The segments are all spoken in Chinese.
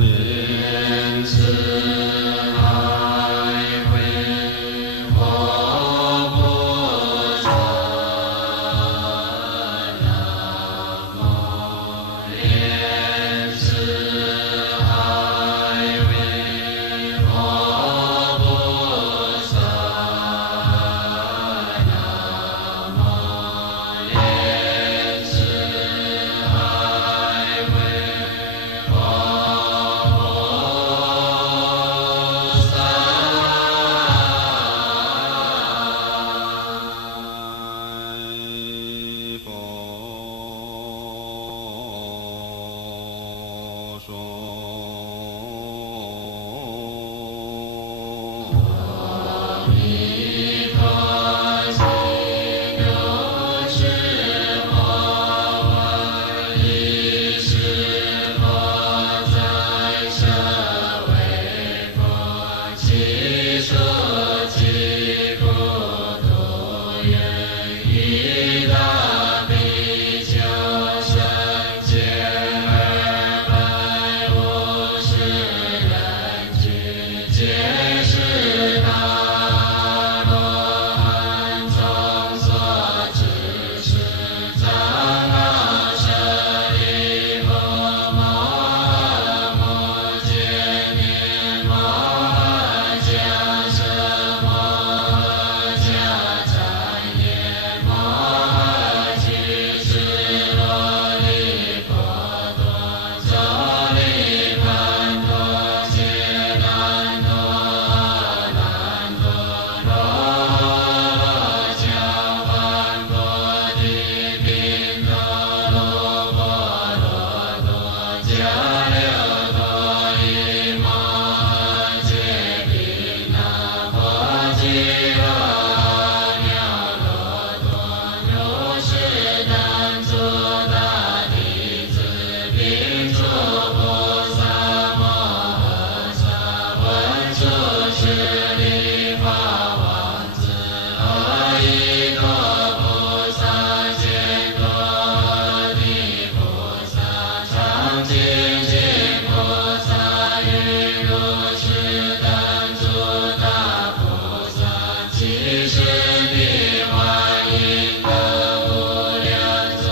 莲池海会佛菩萨，南无莲池海会佛菩萨，南无莲池海会佛菩萨。佛说。阿弥陀经，有是佛闻一是佛在舍为佛，其数其故度人一大比丘僧千250人俱，皆是大罗汉众所知识，长阿舍利弗，摩诃目犍连，摩诃迦摄，摩诃迦旃延，摩诃居士罗利波多，周利盘多，揭难多，阿难多，罗罗迦梵波提宾多，罗波罗多，迦留多，伊摩诃揭毗那，婆吉罗耨罗多，如是等诸大弟子，并诸菩萨摩诃萨，文殊师利法王子，阿逸多菩萨，犍多地菩萨，常精进菩萨，与如是等诸大菩萨，其是地观音等无量诸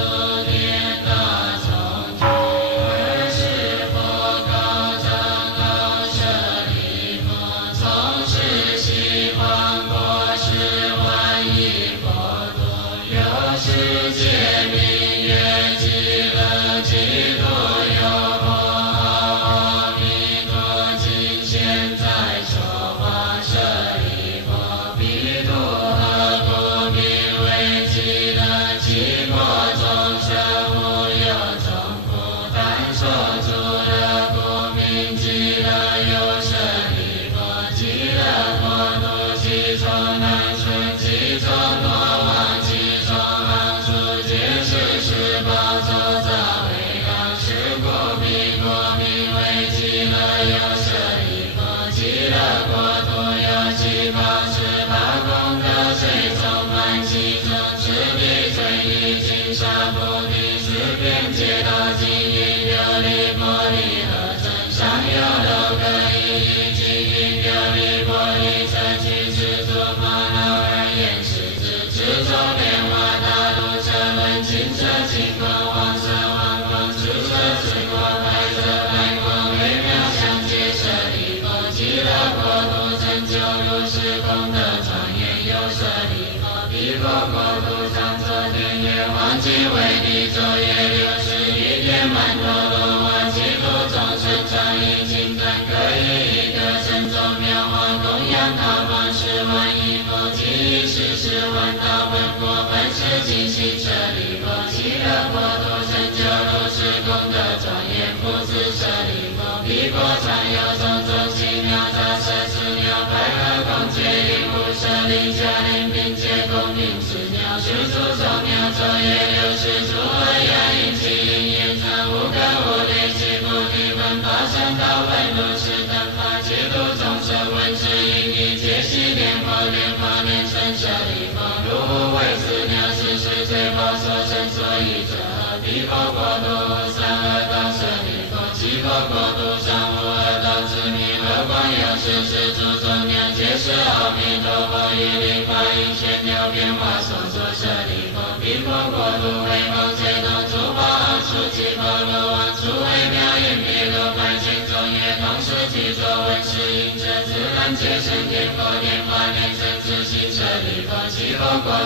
天大众俱，尔时佛告长老舍利弗，从是西方国十万亿佛土，有世界名曰极乐净土，有佛号阿弥陀经，现在说法舍利弗，彼土何故名为极乐？其国众生无有众苦，但说诸乐故名极乐。有舍利弗，极乐国土，其中南顺，其中罗网，其中昂处，皆是十宝周匝围绕，是故彼国名为极乐。有舍利弗，极乐国土有七宝18功德水充满其中，持地尊仪金沙菩提，四边皆道金银琉璃玻璃合成，上有6个一金银琉璃玻璃车具，持足玛瑙二眼狮子，持周莲花大鹿车轮，金车金光，黄色黄光，赤色赤光，白色白光，微妙相接。舍利弗，极乐国土成就如是功德庄严。有舍利弗，彼国国土上作天月，黄金为地，昼夜61天，曼陀罗王，其土众生常以金冠，各以一个身中妙花供养他方10万亿佛，今以40万大文佛，本是尽心舍利弗，极乐国土成就如是功德庄严。复次舍利弗，彼国常有种种奇妙杂色之鸟，百合共结鹦鹉舍利迦陵，并且共鸣之鸟，须诸众鸟，昼夜60诸恶亚音，其音言长无根无裂，其菩提分法身道分如是等法，其度众生闻之音已，皆悉莲花莲花莲生舍利弗，如无为此鸟，是世最宝所生所以者，彼国国土三恶道舍利弗，其国国土上无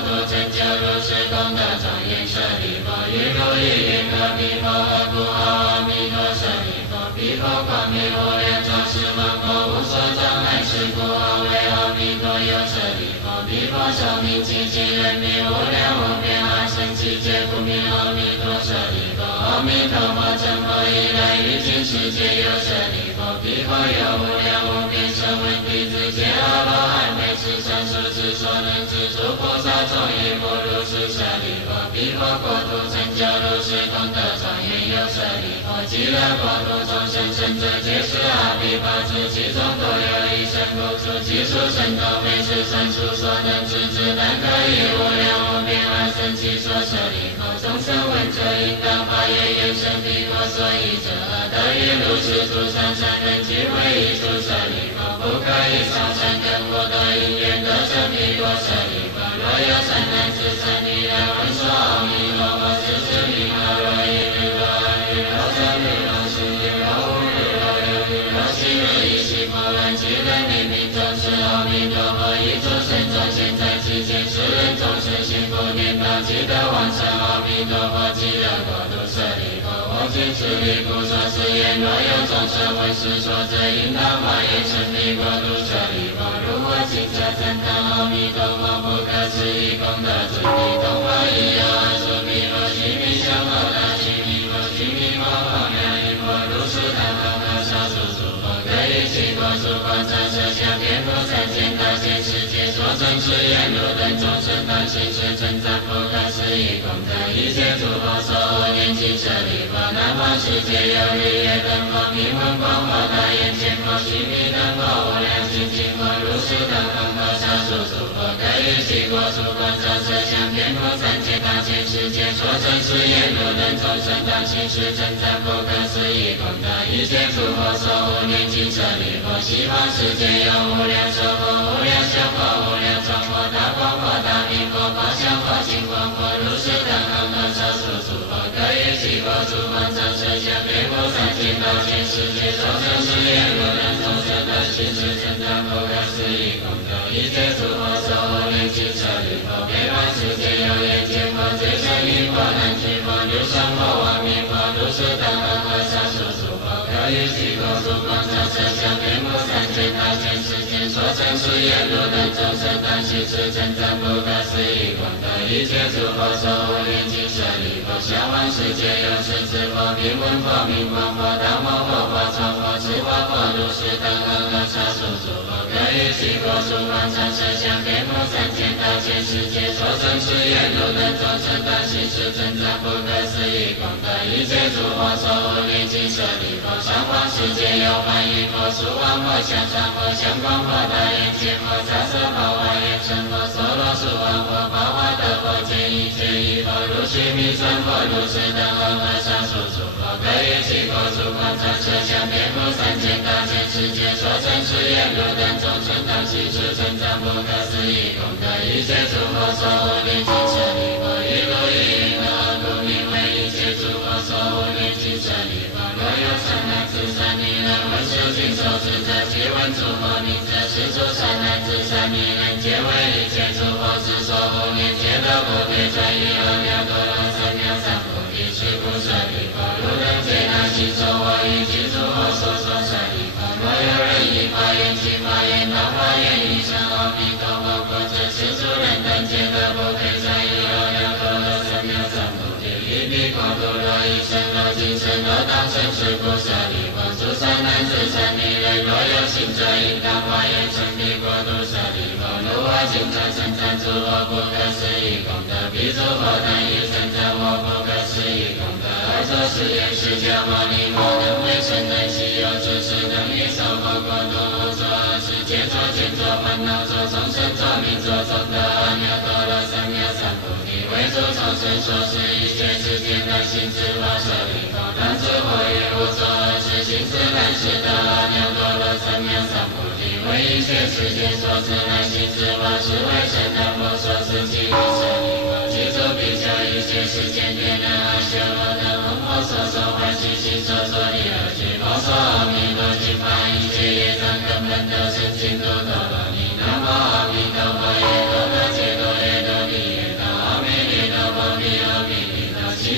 度成就如是功德庄严舍利弗，于如意云何彼佛何故阿弥陀舍利弗，彼佛光明无量照十方佛无所障碍，是故号为阿弥陀有舍利弗，彼佛寿命极其人民无量无边阿僧祇劫不明阿弥陀舍利弗，阿弥陀佛成佛以来于今世界有舍利弗，彼佛有无量无边声闻弟子皆阿罗汉，每次善术之所能知诸菩萨众亦不如是舍利弗，彼佛国土成就如是功德庄严有舍利弗，极乐国土众生生者皆是阿毗跋致，其中多有一生不出其数神通，每次善术所能知之，但可以无量无边阿僧祇所舍利弗，众生闻者应当发愿愿生彼国所依者，得以如是诸善善人即会以诸舍利弗，不可以少善根福德因缘得生彼国舍利弗，若有善男子善女人闻说阿弥陀佛是是名号，若一日若二日若三日若四日若五日若六日若七日以其佛乱其人临命终是阿弥陀佛以诸神众现在其间，世人众生幸福颠倒，积德往生阿弥陀佛极乐国土舍利弗，我今此力故说是言，若有众生闻是说者，应当发愿成彼国土舍利弗，如我今者赞叹阿弥陀佛不可思议功德之地，东方已有阿叔弥佛，须弥相佛大须弥佛，须弥摩诃妙音佛，如是等等和少数诸佛，各以其国土广长舌相遍覆三千大千世界，所证是言如等众生当行是称赞不可思议功德，一切诸佛所护念经舍利弗，南方世界有日月灯佛、明文光佛、大眼见佛、须弥灯佛、无量精进佛，如是等等和少数诸佛，各以其国土广长舌相遍覆三千大千世界，所证是言如等众生当行是称赞不可思议功德，一切诸佛所护念经舍利弗，西方世界有无量寿佛、无量相佛、无量庄佛、大光佛、大明佛、法相佛、金光佛，如是等等和少数诸佛，各以其国土广长舌相遍覆三千大千世界，所证是言如等众生当行是称赞不可思议功德，一切诸佛所护念经舍利弗，北方世界有眼见佛、最胜音佛、南俱佛、六胜佛、王明佛，如是等等和少数诸佛，各以其国土广长舌相遍覆三千大千世界，所证是言如等众生当行是称赞不可思议功德，一切诸佛所护念经舍利弗，下方世界有十字佛、明文佛、明光佛、大摩佛、法常佛、智化佛，如是等等和少数诸佛，各以其国土广长舌相遍覆三千大千世界，所证是言如等众生当行是称赞不可思议功德，一切诸佛所护念经舍利弗，上方世界有梵音佛、苏王佛、香常佛、香光佛、大眼见佛、杂色佛、华严成佛、娑罗树王佛、法华德佛、见一切一佛，如须弥尊佛，如是等和少数诸佛，各以其国土广长舌相遍覆三千大千世界，所证是言如等众生当行是称赞不可思议功德，一切诸佛所护念经舍利弗，一如意云何故名为一切诸佛所护念经舍利弗，若有善男子善女人闻是经受持者，即闻诸佛名者，是诸善男子善女人皆为一切诸佛之所护念，皆得不退转于阿耨多罗三藐三菩提，是故舍利弗，如等皆当信受我于其诸佛所说舍利弗，若有人以发愿其发愿当发愿于生阿弥陀佛国者，是诸人等皆得不退转于阿耨多罗三藐三菩提，于彼国土若一生若今生若当生，是故舍利弗，诸善男子善女人，若有信者应当发愿成彼国土舍利弗，如我今者称赞诸佛不可思议功德，彼诸佛当以称赞我不可思议功德，而作是言释迦牟尼佛能为圣能稀有之事，能于受佛国土无作恶事，皆作见作烦恼作众生作命作众德，阿耨多罗三藐三菩提，为诸众生所施一切世间的行之法舍利弗，当知我于无作恶事，行之难事得阿耨多罗三藐三菩提，为一切世间所知难行之法，是为圣难佛所施其力舍利弗，其诸比丘一切世间天人阿修罗等闻佛所说欢喜心所作的而去，佛说阿弥陀经，发一切业障根本得生净土陀罗尼，南无阿弥陀佛，耶多那揭多耶多尼。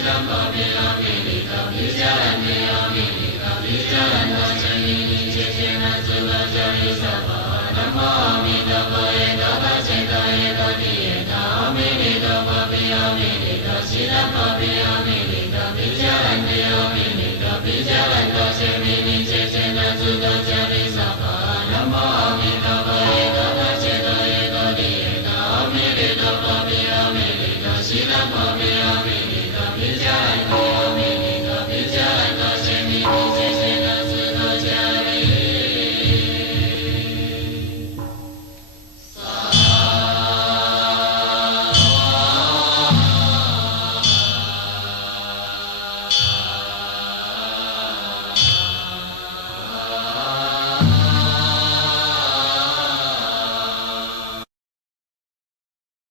Dhammam Maya Vinita Vijayanaya